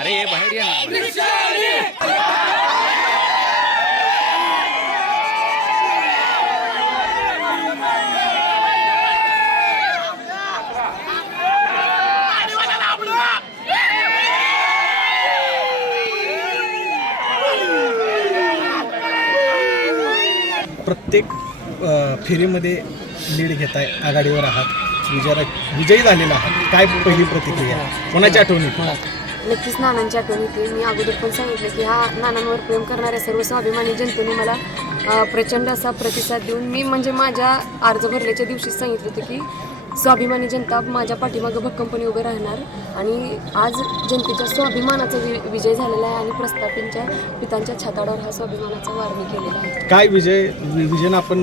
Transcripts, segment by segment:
अरे बाहेर या ना. प्रत्येक फेरीमध्ये लीड घेताय, आघाडीवर आहात, विजयी झालेला आहात. काय पहिली प्रतिक्रिया, कोणाच्या आठवणीत? नक्कीच नानांची आठवण येते. मी अगोदर पण सांगितलं की हा नानांवर प्रेम करणाऱ्या सर्व स्वाभिमानी जनतेने मला प्रचंड असा प्रतिसाद देऊन मी म्हणजे माझ्या अर्ज भरल्याच्या दिवशीच सांगितलं होतं की स्वाभिमानी जनता माझ्या पाठीमागं भक्कमपणे उभं राहणार आणि आज जनतेच्या स्वाभिमानाचा विजय झालेला आहे आणि प्रस्थापितांच्या पितांच्या छाताडावर हा स्वाभिमानाचा वार मी केलेला आहे. काय विजन आपण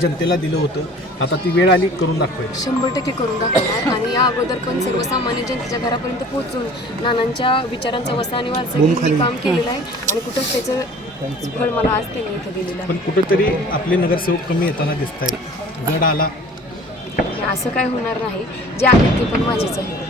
जनतेला दिलं होतं, आता ती वेळ आली करून दाखवायची? 100% करून दाखवणार आणि या अगोदर पण सर्वसामान्य जनतेच्या घरापर्यंत पोहोचून नानांच्या विचारांचा वसा आणि वारसा काम केलेलं आहे आणि कुठंच त्याचं फळ मला आज त्यांनी इथं दिलेलं आहे. पण कुठंतरी आपले नगरसेवक कमी येताना दिसत आहेत. गड आला असं काय होणार नाही, जे आहेत ते पण माझेच आहे.